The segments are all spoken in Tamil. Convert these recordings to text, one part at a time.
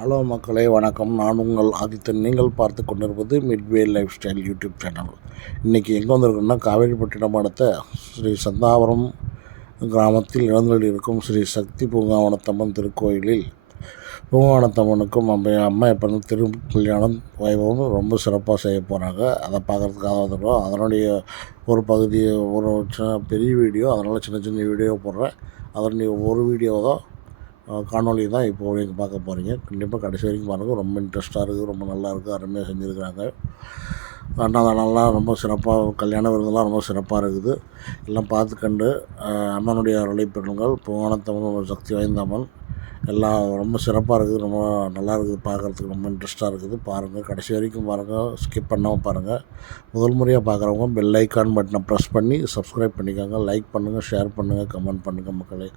ஹலோ மக்களே, வணக்கம். நான் உங்கள் ஆதித்தன். நீங்கள் பார்த்து கொண்டிருப்பது Midway life style YouTube channel. இன்றைக்கி எங்கே வந்திருக்கோம்னா, காவேரிப்பட்டினம் அடுத்த ஸ்ரீ சந்தாவரம் கிராமத்தில் எழுந்தருளி இருக்கும் ஸ்ரீ சக்தி பூங்காவனத்தம்மன் திருக்கோயிலில் பூங்காவனத்தம்மனுக்கும் அம்மா எப்போ திருக்கல்யாணம் வைபவம் ரொம்ப சிறப்பாக செய்ய போகிறாங்க. அதை பார்க்குறதுக்காக வந்துடுவோம். அதனுடைய ஒரு பகுதி ஒரு பெரிய வீடியோ, அதனால் சின்ன சின்ன வீடியோ போடுறேன். அதனுடைய ஒரு வீடியோ தான் காணொலி தான் இப்போ நீங்கள் பார்க்க போகிறீங்க. கண்டிப்பாக கடைசி வரைக்கும் பாருங்கள். ரொம்ப இன்ட்ரெஸ்ட்டாக இருக்குது, ரொம்ப நல்லாயிருக்கு, அருமையாக செஞ்சுருக்கிறாங்க. அன்னதானம்லாம் ரொம்ப சிறப்பாக, கல்யாண விருந்தெல்லாம் ரொம்ப சிறப்பாக இருக்குது. எல்லாம் பார்த்து கண்டு அம்மனுடைய அருளை பெறுங்கள். பூங்காவனத்தம்மன் சக்தி வாய்ந்த அம்மன் எல்லாம் ரொம்ப சிறப்பாக இருக்குது, ரொம்ப நல்லா இருக்குது, பார்க்குறதுக்கு ரொம்ப இன்ட்ரெஸ்ட்டாக இருக்குது. பாருங்கள், கடைசி வரைக்கும் பாருங்கள், ஸ்கிப் பண்ணாமல் பாருங்கள். முதல் முறையாக பார்க்குறவங்க பெல் ஐக்கான் பட்டனை ப்ரெஸ் பண்ணி சப்ஸ்கிரைப் பண்ணிக்கோங்க. லைக் பண்ணுங்கள், ஷேர் பண்ணுங்கள், கமெண்ட் பண்ணுங்கள். மக்களே,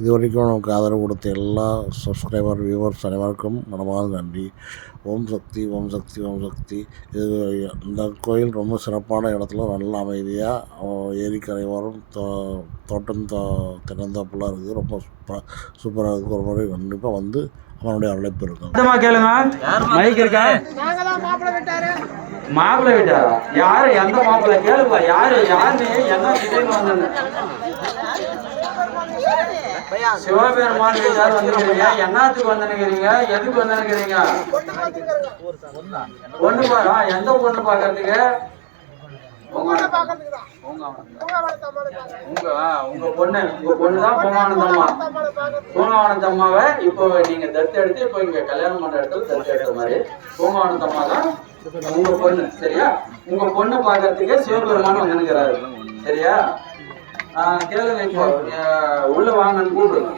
இது வரைக்கும் நமக்கு ஆதரவு கொடுத்த எல்லா சப்ஸ்கிரைபர் வியூவர்ஸ் அனைவருக்கும் மனமார்ந்த நன்றி. ஓம் சக்தி, ஓம் சக்தி, ஓம் சக்தி. இது இந்த கோயில் ரொம்ப சிறப்பான இடத்துல நல்ல அமைதியாக ஏரிக்கரை ஓரம் தோட்டம் திறந்தாப்புலாம் இருக்குது. ரொம்ப சூப்பராக இருக்குது. ஒரு முறை கண்டிப்பாக வந்து அவனுடைய அழைப்பு இருக்கும். கேளுங்க, மைக் இருக்கா? மாப்பிள்ளை வீட்டாரா? யாரு? எந்த மாப்பிள்ளை? கேளுப்பா. யாரு என்ன திடீர்னு வந்தாங்க? சிவபெருமான் வீட்டார் வந்துருக்கீங்க. என்னத்துக்கு வந்துருக்கிறீங்க? எதுக்கு வந்துருக்கிறீங்க? பொண்ணு பாரா? எந்த பொண்ணு பாக்குறதுக்கு? உங்க பொண்ணு தான் பூங்காவனத்தம்மா. பூங்காவனத்தம்மாவை இப்போ நீங்க தத்தெடுத்து இப்போ இங்க கல்யாணம் பண்ற இடத்துல தத்தெடுத்த மாதிரி பூங்காவனத்தம்மா தான் உங்க பொண்ணு. சரியா? உங்க பொண்ணு பாக்குறதுக்கு சிவபெருமான் வந்துருக்கிறாரு. சரியா? கேளுங்க, இப்போ உள்ள வாங்கன்னு கூப்பிடுங்க.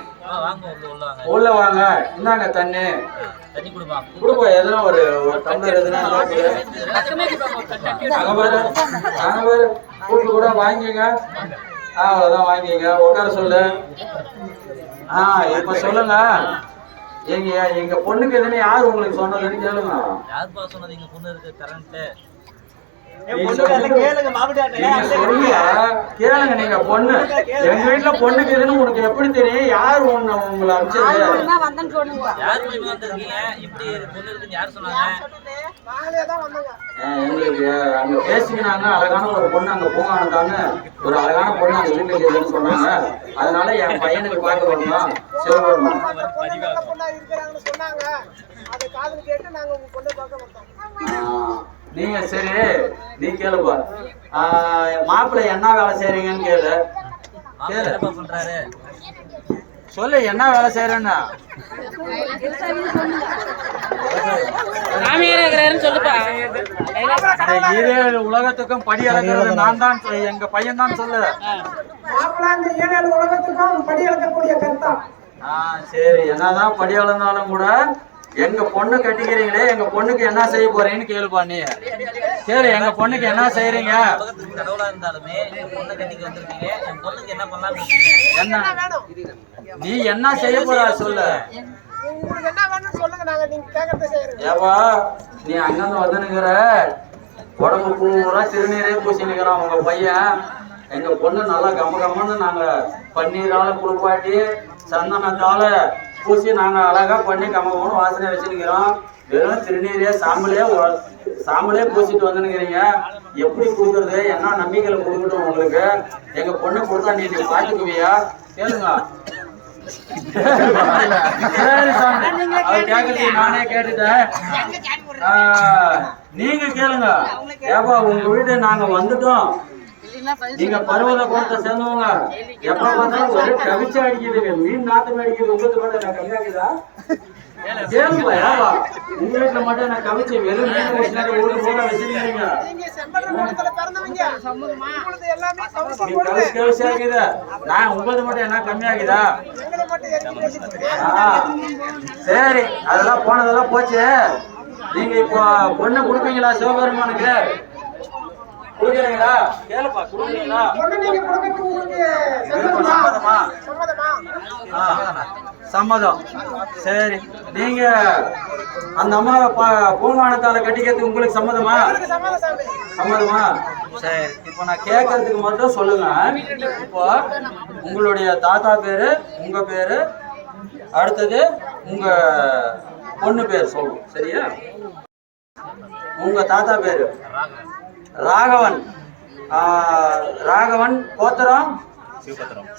உள்ள வாங்க. இந்தாங்க தண்ணி கொடுப்பா. எதுனா ஒரு டம்ளர் எதுனா கூப்பிட்டு கூட வாங்கிங்க. அவ்வளவுதான், வாங்கிங்க. உட்கார சொல்லு. இப்ப சொல்லுங்க, எங்க பொண்ணுக்கு எதுன்னு யாரு உங்களுக்கு சொன்னதுன்னு கேளுங்க. கேளுங்க. நீங்க பொண்ணு எங்க வீட்டுல பொண்ணுக்கு எதுன்னு உனக்கு எப்படி தெரியும்? யாரு உங்களை அனுப்பிச்சது? எங்களுக்கு அங்க பேசிக்கினாங்க. அழகான ஒரு பொண்ணு அங்க பூங்காவனத்தான்னு ஒரு அழகான பொண்ணு அங்க வீட்டுக்கு இருக்குன்னு சொன்னாங்க. அதனால என் பையனுக்கு பார்க்க வரணும். சிவபெருமான் நீங்க சரி, நீ கேளுப்பா. மாப்பிள்ளை என்ன வேலை செய்றீங்கன்னு கேளு. சொல்லு, என்ன வேலை செய்யறேன்னா? உலகத்துக்கும் படி அளக்கிறது நான் தான், எங்க பையன் தான். சொல்லு. சரி, என்னதான் படி அளந்தாலும் கூட எங்க பொண்ணு கட்டிக்கிறீங்களே, எங்க பொண்ணுக்கு என்ன செய்ய போறீங்கன்னு கேளுப்பா. நீ சரி, எங்க பொண்ணுக்கு என்ன செய்யறீங்க? என்ன நீ என்ன செய்ய போற? சொல்லு. ஏப்பா, நீ அங்கிருந்து வந்துனுங்கிற உடம்பு பூரா திருநீரே பூசினுக்கிறான் உங்க பையன். எங்க பொண்ணு நல்லா கம்மன்னு நாங்க பன்னீரால குளிப்பாட்டி சந்தனத்தால பூசி நாங்க அழகா பண்ணி கம்மன்னு வாசனை வச்சுருக்கிறோம். வெறும் திருநீரே சாம்பலே பூசிட்டு வந்துனுக்கிறீங்க. எப்படி கொடுக்குறது? என்ன நம்பிக்கையில கொடுக்கட்டும் உங்களுக்கு? எங்க பொண்ணு கொடுத்தா நீ பாத்துக்குவியா? கேளுங்க. சரி சாமி, அது கேட்கறது நானே கேட்டுட்டேன். நீங்க கேளுங்க. ஏப்பா, உங்க வீட்டு நாங்க வந்துட்டோம். நீங்க பருவத கோட்டை சேர்ந்தவங்க. எப்ப பார்த்தாலும் ஒரே கவிச்சு அடிக்குதுங்க, மீன் நாத்தம் அடிக்குது. உங்களுக்கு மட்டும் நான் கம்மியாக்குதா? கேளுங்களா? ஏவா, உங்க வீட்டுல மட்டும் நான் கவிச்சு வெறும் மீன் ஊருக்கு போல வச்சிருக்கீங்க. நான் உங்களுக்கு மட்டும் என்ன கம்மியாக்குதா? சரி, அதெல்லாம் போனதெல்லாம் போச்சு. நீங்க இப்போ பொண்ணு கொடுப்பீங்களா சிவபெருமானுக்கு? கொடுக்குறீங்களா? கேளுப்பா, கொடுக்குறீங்களா? சம்மதம். சரி, நீங்க அந்த அம்மாவை பூங்காவனத்தால கட்டிக்கிறதுக்கு உங்களுக்கு சம்மதமா? சம்மதமா? சரி, இப்போ நான் கேட்கறதுக்கு மட்டும் சொல்லுங்க. இப்போ உங்களுடைய தாத்தா பேரு, உங்க பேரு, அடுத்தது உங்க பொண்ணு பேர் சொல்லணும். சரியா? உங்க தாத்தா பேரு ராகவன். ராகவன் கோத்திரம்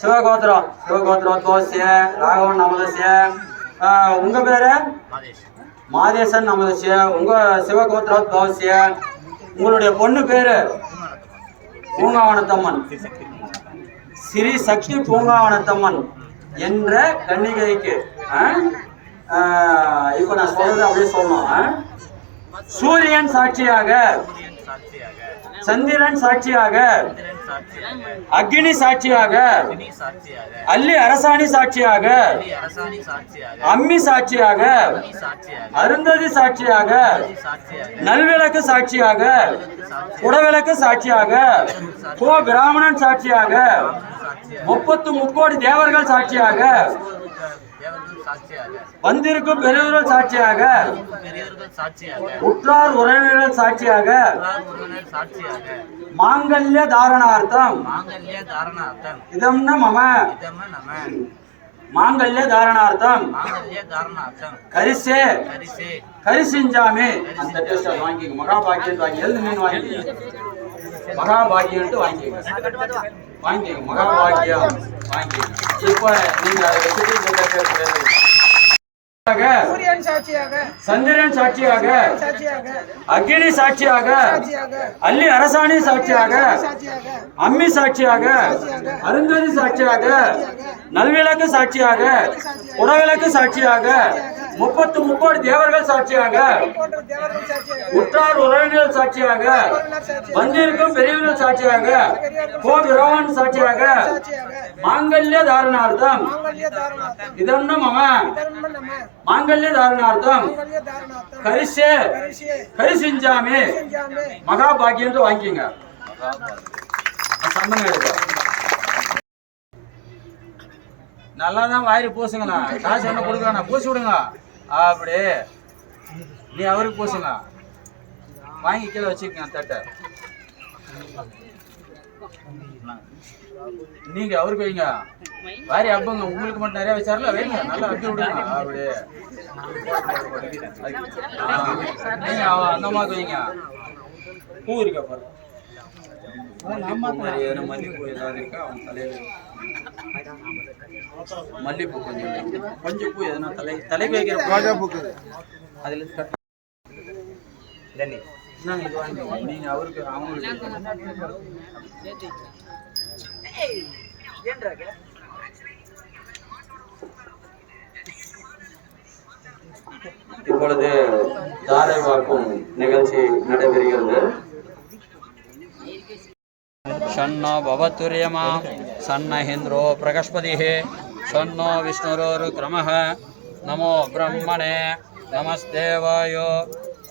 சிவகோத்திரம். சிவகோத்திரம் தோசிய ராகவன் நமதசிய. உங்க பேரு மாதேசன் நமதசிய. உங்க சிவகோத்திரம் தோசிய. உங்களுடைய பொண்ணு பேரு பூங்காவனத்தம்மன், ஸ்ரீ சக்தி பூங்காவனத்தம்மன் என்ற கன்னிகைக்கு. இப்ப நான் சொல்றது அப்படியே சொல்லணும். சூரியன் சாட்சியாக, சந்திரன் சாட்சியாக, அக்னி சாட்சியாக, அல்லி அரசாணி சாட்சியாக, அம்மி சாட்சியாக, அருந்ததி சாட்சியாக, நல்விளக்கு சாட்சியாக, குடவிளக்கு சாட்சியாக, கோ பிராமணன் சாட்சியாக, 33 தேவர்கள் சாட்சியாக, வந்திருக்கும் பெரியவர்கள் சாட்சியாக, உற்றார் உறவினர்கள் சாட்சியாக, மாங்கல்ய தாரணார்த்தம் இதம் மம மாங்கல்ய தாரணார்த்தம் கரிசே கரிசிஞ்சாமி. அந்த டெஸ்ட் வாங்கிங்க. மகாபாகியம் வாங்கி எழுது மீன் வாங்கி மகாபாகியம் வாங்கிங்க. மகாபாகியம் வாங்கி. இப்ப நீங்க சந்திரன் சாட்சியாக, அக்னி சாட்சியாக, அல்லி அரசாணி சாட்சியாக, அம்மி சாட்சியாக, அருந்ததி சாட்சியாக, நல்விளக்கு சாட்சியாக, குடவிளக்கு சாட்சியாக, 33 தேவர்கள் சாட்சியாக, உற்றார் உறவினர்கள் சாட்சியாக, வந்திருக்கும் பெரியவர்கள் சாட்சியாக, கோ பிராமணன் சாட்சியாக, மாங்கல்ய தாரணார்த்தம் இதம் மம மாங்கல்ய தாரணார்த்தம் கரிசே கரிசிஞ்சாமி மகாபாகியம் வாங்கிங்க. நல்லா தான் வாயிறு பூசுங்களா. காசு என்ன கொடுக்குறானா பூசி விடுங்க. அப்படி நீ அவருக்கு பூசுங்க. வாங்கி கீழே வச்சுக்கங்க தட்டை. நீங்க அவருக்கு வைங்க. வாரி அப்புங்க. உங்களுக்கு மட்டும் நிறைய வச்சாருல வைங்க. நல்லா அட்டி விடுங்க. அப்படி நீங்க அந்த மாதிரி வைங்க. பூ இருக்கா பாரு. மல்லிப்பூ ஏதாவது இருக்கா அவன் தலையில? மல்லிப்பூ கொஞ்சம் பூ எதுனா தலைக்கு வைக்கிற அதுல இது வாங்கி நீங்க அவருக்கு அவங்களுக்கு இப்பொழுது தாரை வாக்கும் நிகழ்ச்சி நடைபெறுகிறது. ஷண்ணோ பவத்துரியமா சன்னஹிந்திரோ பிரகஸ்பதிः ஷண்ணோ விஷ்ணுருக்ரமः நமோ பிரம்மணே நமஸ்தேவாயோ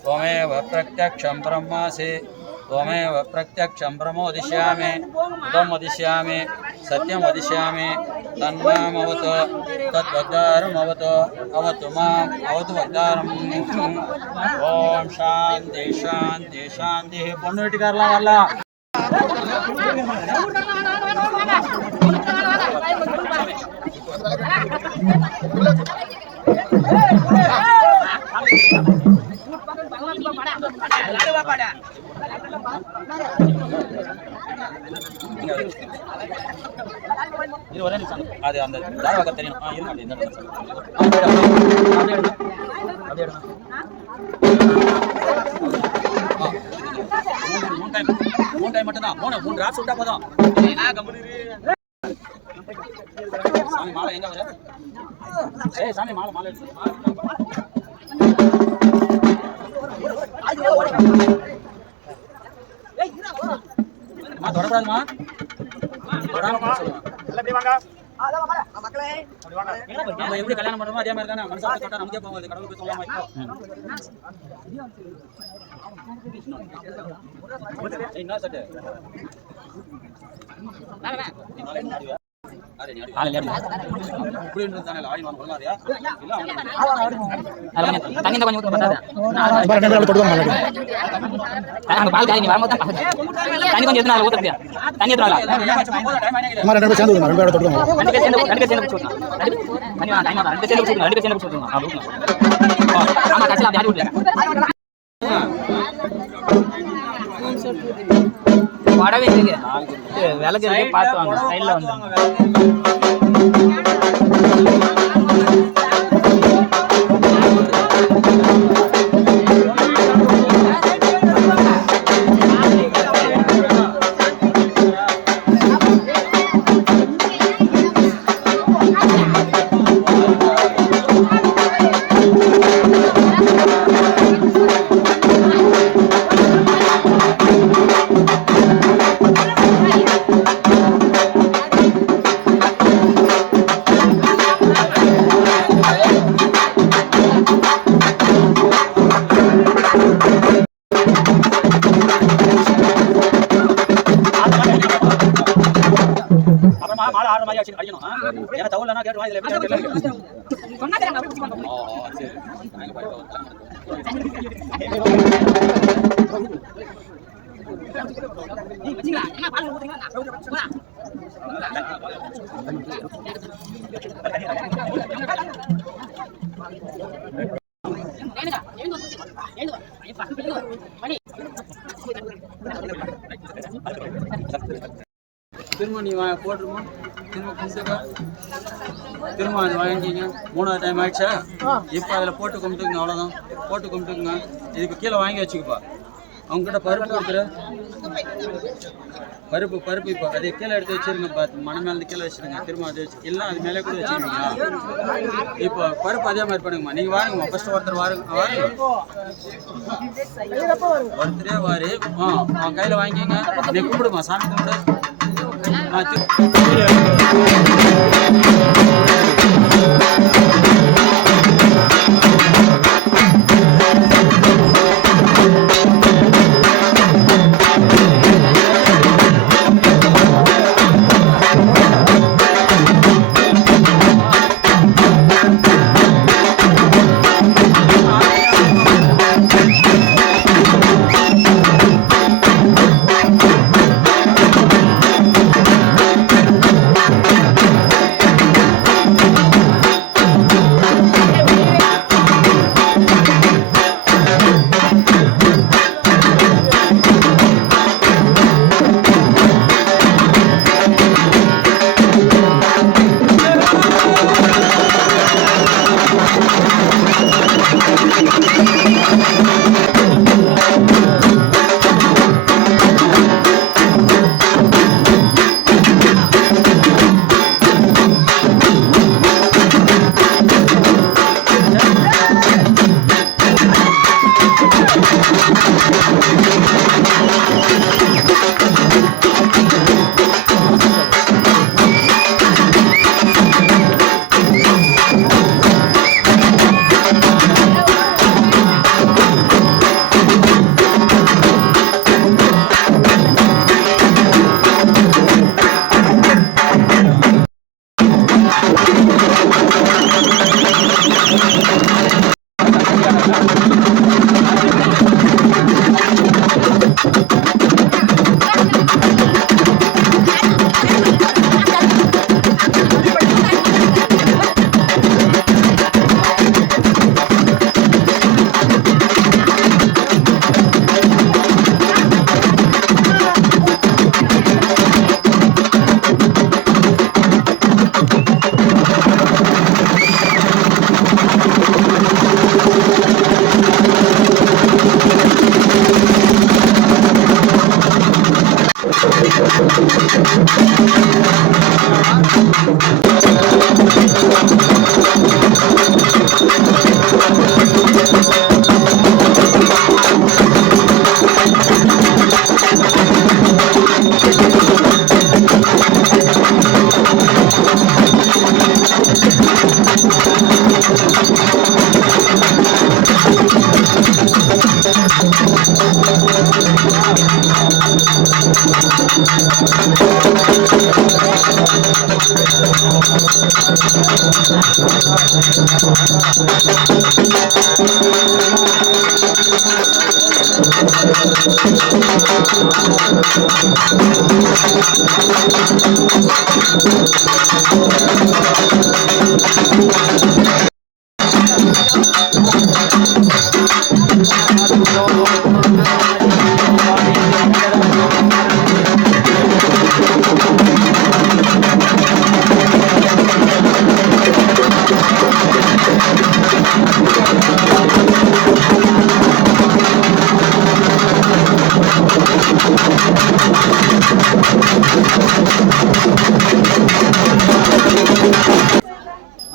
त्वमेव प्रत्यक्षं ब्रह्मासि त्वमेव प्रत्यक्षं ब्रह्मोदिष्यामि उदमोदिष्यामि सत्यमोदिष्यामि तन्मामवतु तद्वद्दारमवतु अवतु माम् अवतु वद्दारम् ओम शांति शांति शांति. பொண்ணு வீட்டுக்காரலாம் வரலாம். இது ஒரே நிமிஷம். அது அந்த தாரவாக்க தெரியும். இருங்க இந்த மூணு டைம் மட்டும் தான். மூணு ராட்ஸ் விட்டா போதும். சாமி மாலை எங்க வர? ஏய் சாமி மாலை மாலை தொடக்கூடாதுமா. நம்ம எப்படி கல்யாணம் பண்றோமோ அதே மாதிரி தானே மனசாட்சி தொட்டா நமக்கே போகுது. கடவுள் போய் சொல்லாம என்ன சட்டு தண்ணி ஆமா கட்சில அப்படி ஆடி விட்டுறேன் படவே இருக்கு விலகு இருக்கு பார்த்து வாங்க சைடில் வந்து திரும்ப நீ போட்டுருமா திரும்ப கும்பிட்டுக்க திரும்ப அது வாங்கிக்கிங்க 3வது டைம் ஆயிடுச்சா இப்போ அதில் போட்டு கும்பிட்டுக்குங்க அவ்வளோதான் போட்டு கும்பிட்டுக்குங்க இதுக்கு கீழே வாங்கி வச்சுக்கப்பா அவங்ககிட்ட பருப்பு இருக்கிற பருப்பு இப்போ அதை கீழே எடுத்து வச்சிருங்க பார்த்து மன மேலே கீழே வச்சுருங்க திரும்ப அதை வச்சு இல்லை அது மேலே கூட வச்சுருவீங்களா இப்போ பருப்பு அதே மாதிரி பண்ணுங்கம்மா நீங்கள் வாருங்கம்மா ஃபஸ்ட்டு ஒருத்தர் வாருங்க ஒருத்தரே வாரு அவன் கையில் வாங்கிங்க நீ கும்பிடுமா சாமி கும்பிடு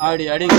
அடி அடிங்க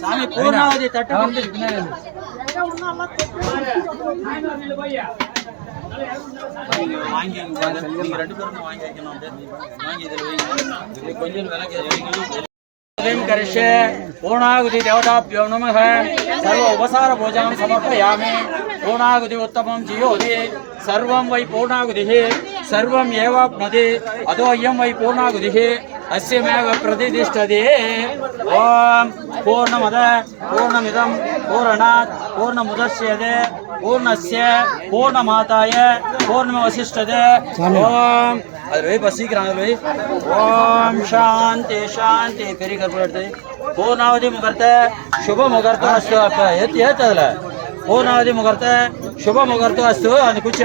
சாமி பூர்ணாவதி தட்டு வந்து வாங்கி நீங்க 2 பேரும் வாங்கி வைக்கணும். வாங்கி இதில் கொஞ்சம் விலை करिष्ये पूर्णाहुति देवताभ्यो नमः सर्व उपसार भोजनं समर्पयामि पूर्णाहुति उत्तमं जिहोति सर्वं वै पूर्णाहुतिः सर्वं एवाप्नोति अतोऽयं वै पूर्णाहुतिः अस्यमेव प्रतिष्ठते ओम पूर्णमद पूर्णमिदं पूर्णात् पूर्णमुदच्यते पूर्णस्य पूर्णमादाय पूर्णमवशिष्यते ओम अरे बस सीक्रांगे ओम शांति शांति पेरी करते पूर्णावधि मुहूर्त शुभ मुहूर्त अस्तु येतल पूर्णावधि मुहूर्त शुभ मुहूर्त अस्तु अंत कुछ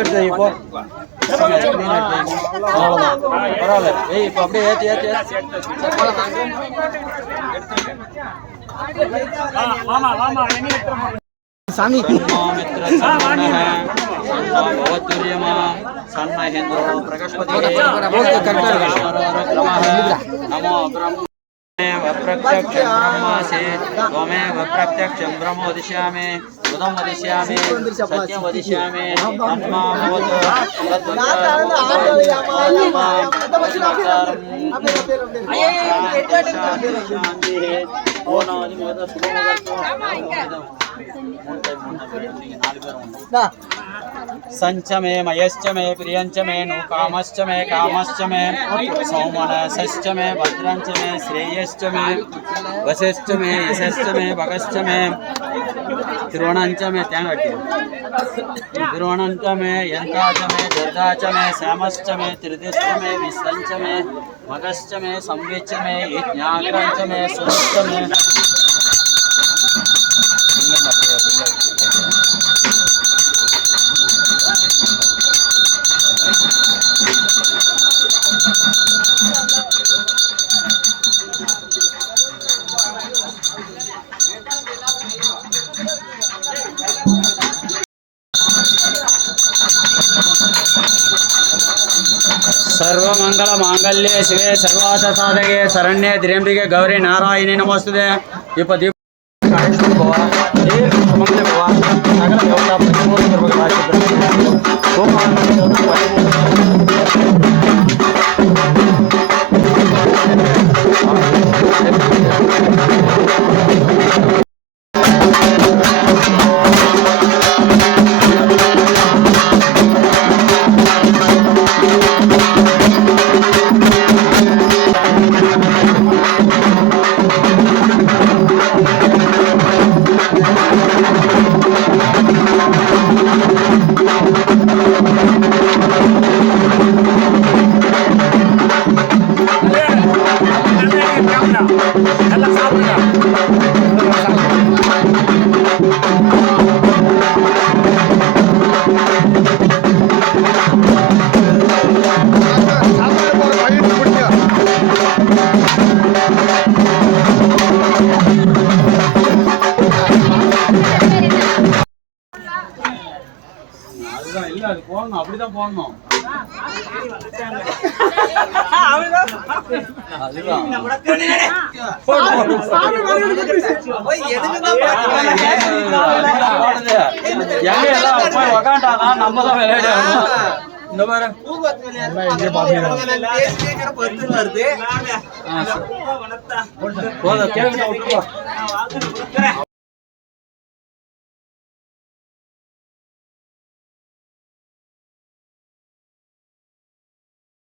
சாமி सन्महेन्द्रो प्रकाशपति नमो ब्रह्मेव प्रत्यक्षं ब्रह्मासि त्वमेव प्रत्यक्षं ब्रह्म वदिष्यामि बुधं वदिष्यामि सत्यं वदिष्यामि तन्मामवतु संच मे मयश्च मे प्रियंच मे नु कामश्च मे सौमनसश्च मे भद्रंच मे श्रेयश्च मे वशश्च मे यशश्च मे भगश्च मे तिरुवणंच मे तिरुवणंच मे यंताच मे दर्दाच मे श्यामश्च मे त्रिदिश्च मे विश्वंच मे मगश्च मे संविच्च मे यज्ञाग्रंच मे सुरश्च मे सर्वमंगल मांगल्ये शिवे सर्वार्थ साधके शरण्ये त्र्यंबके गौरी नारायणी नमोस्तुते दीप मंगल भवा सकल देवता அப்படிதான் போடணும் உக்காண்டானா நம்ம தான் விளையாடணும் இந்த மாதிரி போதும் கேட்டு விட்டுருப்பா